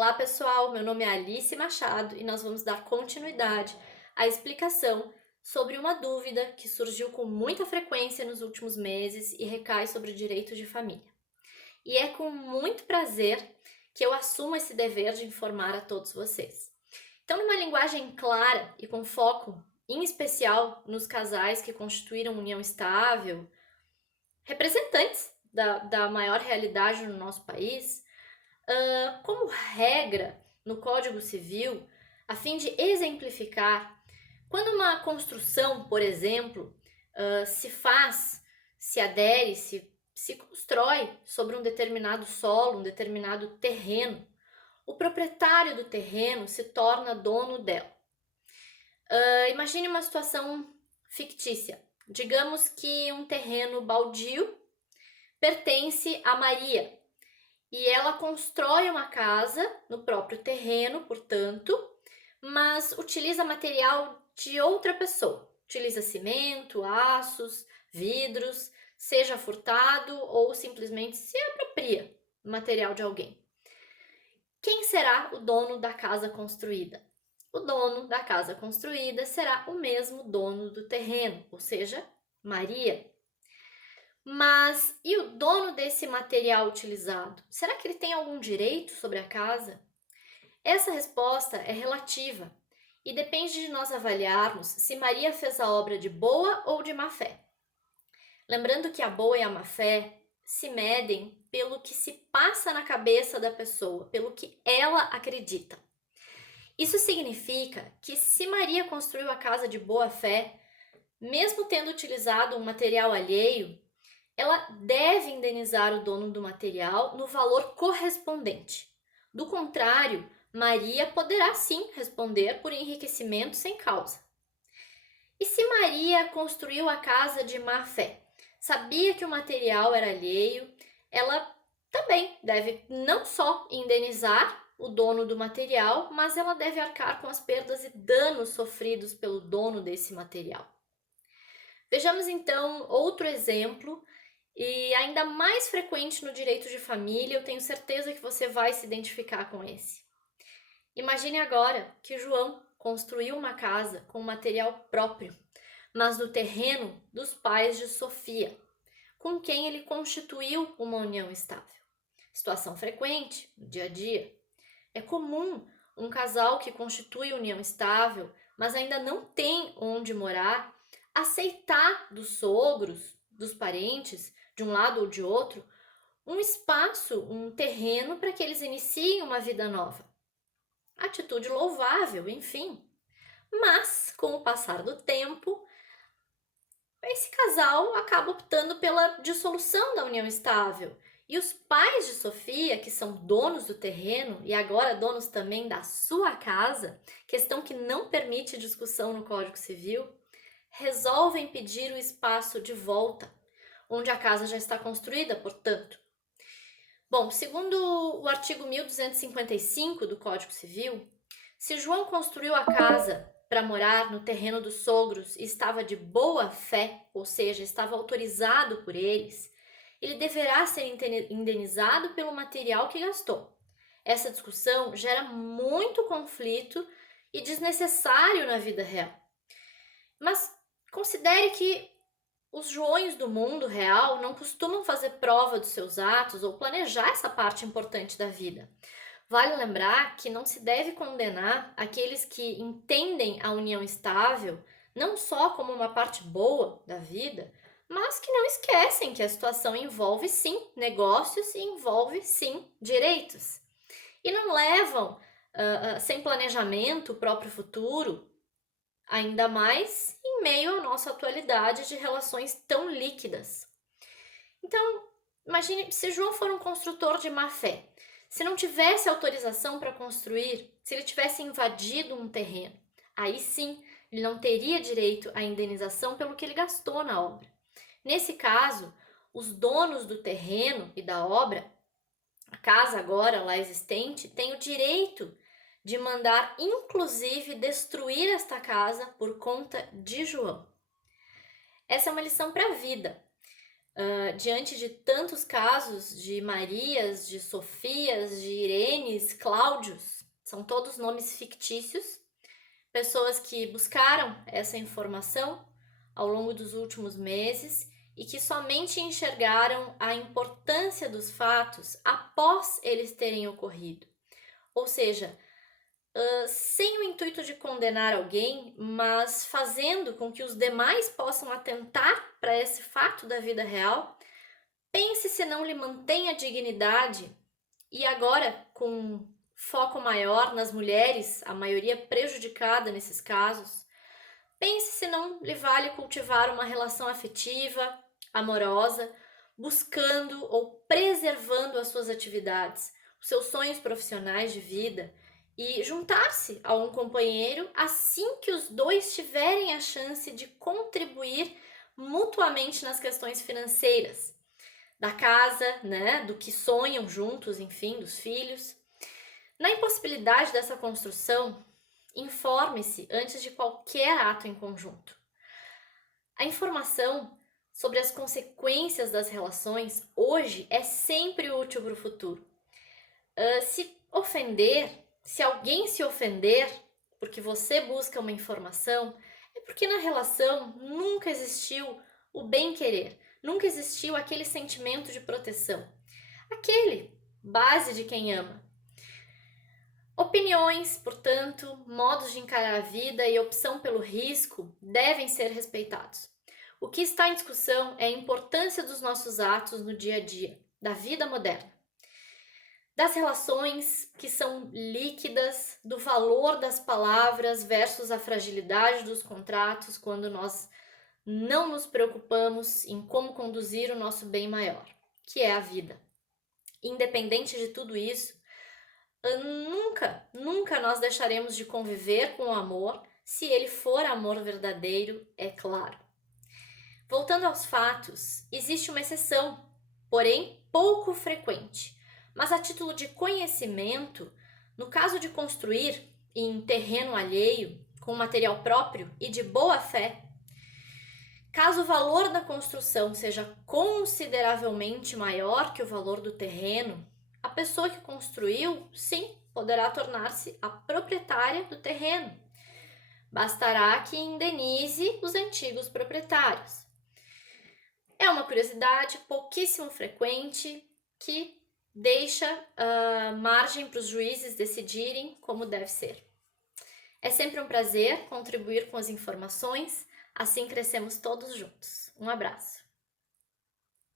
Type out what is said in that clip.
Olá, pessoal. Meu nome é Alice Machado e nós vamos dar continuidade à explicação sobre uma dúvida que surgiu com muita frequência nos últimos meses e recai sobre o direito de família. E é com muito prazer que eu assumo esse dever de informar a todos vocês. Então, numa linguagem clara e com foco em especial nos casais que constituíram união estável, representantes da maior realidade no nosso país, como regra no Código Civil, a fim de exemplificar, quando uma construção, por exemplo, se faz, se adere, se constrói sobre um determinado solo, um determinado terreno, o proprietário do terreno se torna dono dela. Imagine uma situação fictícia. Digamos que um terreno baldio pertence a Maria, e ela constrói uma casa no próprio terreno, portanto, mas utiliza material de outra pessoa. Utiliza cimento, aços, vidros, seja furtado ou simplesmente se apropria do material de alguém. Quem será o dono da casa construída? O dono da casa construída será o mesmo dono do terreno, ou seja, Maria. Mas e o dono desse material utilizado? Será que ele tem algum direito sobre a casa? Essa resposta é relativa e depende de nós avaliarmos se Maria fez a obra de boa ou de má fé. Lembrando que a boa e a má fé se medem pelo que se passa na cabeça da pessoa, pelo que ela acredita. Isso significa que se Maria construiu a casa de boa fé, mesmo tendo utilizado um material alheio, ela deve indenizar o dono do material no valor correspondente. Do contrário, Maria poderá sim responder por enriquecimento sem causa. E se Maria construiu a casa de má fé, sabia que o material era alheio, ela também deve não só indenizar o dono do material, mas ela deve arcar com as perdas e danos sofridos pelo dono desse material. Vejamos então outro exemplo, e ainda mais frequente no direito de família, eu tenho certeza que você vai se identificar com esse. Imagine agora que João construiu uma casa com material próprio, mas no terreno dos pais de Sofia, com quem ele constituiu uma união estável. Situação frequente no dia a dia. É comum um casal que constitui união estável, mas ainda não tem onde morar, aceitar dos sogros, dos parentes, de um lado ou de outro, um espaço, um terreno para que eles iniciem uma vida nova. Atitude louvável, enfim. Mas, com o passar do tempo, esse casal acaba optando pela dissolução da união estável. E os pais de Sofia, que são donos do terreno e agora donos também da sua casa, questão que não permite discussão no Código Civil, resolvem pedir o espaço de volta, onde a casa já está construída, portanto. Bom, segundo o artigo 1255 do Código Civil, se João construiu a casa para morar no terreno dos sogros e estava de boa fé, ou seja, estava autorizado por eles, ele deverá ser indenizado pelo material que gastou. Essa discussão gera muito conflito e desnecessário na vida real. Mas considere que os Joões do mundo real não costumam fazer prova dos seus atos ou planejar essa parte importante da vida. Vale lembrar que não se deve condenar aqueles que entendem a união estável não só como uma parte boa da vida, mas que não esquecem que a situação envolve sim negócios e envolve sim direitos. E não levam sem planejamento o próprio futuro, ainda mais em meio à nossa atualidade de relações tão líquidas. Então, imagine se João for um construtor de má fé. Se não tivesse autorização para construir, se ele tivesse invadido um terreno, aí sim ele não teria direito à indenização pelo que ele gastou na obra. Nesse caso, os donos do terreno e da obra, a casa agora lá existente, têm o direito de mandar, inclusive, destruir esta casa por conta de João. Essa é uma lição para a vida. Diante de tantos casos de Marias, de Sofias, de Irenes, Cláudios, são todos nomes fictícios, pessoas que buscaram essa informação ao longo dos últimos meses e que somente enxergaram a importância dos fatos após eles terem ocorrido. Ou seja, sem o intuito de condenar alguém, mas fazendo com que os demais possam atentar para esse fato da vida real. Pense se não lhe mantém a dignidade e agora com foco maior nas mulheres, a maioria prejudicada nesses casos. Pense se não lhe vale cultivar uma relação afetiva, amorosa, buscando ou preservando as suas atividades, os seus sonhos profissionais de vida e juntar-se a um companheiro assim que os dois tiverem a chance de contribuir mutuamente nas questões financeiras, da casa, né, do que sonham juntos, enfim, dos filhos. Na impossibilidade dessa construção, informe-se antes de qualquer ato em conjunto. A informação sobre as consequências das relações hoje é sempre útil para o futuro. Se alguém se ofender porque você busca uma informação, é porque na relação nunca existiu o bem-querer, nunca existiu aquele sentimento de proteção, aquele base de quem ama. Opiniões, portanto, modos de encarar a vida e opção pelo risco devem ser respeitados. O que está em discussão é a importância dos nossos atos no dia a dia, da vida moderna, das relações que são líquidas, do valor das palavras versus a fragilidade dos contratos quando nós não nos preocupamos em como conduzir o nosso bem maior, que é a vida. Independente de tudo isso, nunca nós deixaremos de conviver com o amor, se ele for amor verdadeiro, é claro. Voltando aos fatos, existe uma exceção, porém pouco frequente, mas a título de conhecimento, no caso de construir em terreno alheio, com material próprio e de boa fé, caso o valor da construção seja consideravelmente maior que o valor do terreno, a pessoa que construiu, sim, poderá tornar-se a proprietária do terreno. Bastará que indenize os antigos proprietários. É uma curiosidade pouquíssimo frequente que deixa margem para os juízes decidirem como deve ser. É sempre um prazer contribuir com as informações, assim crescemos todos juntos. Um abraço.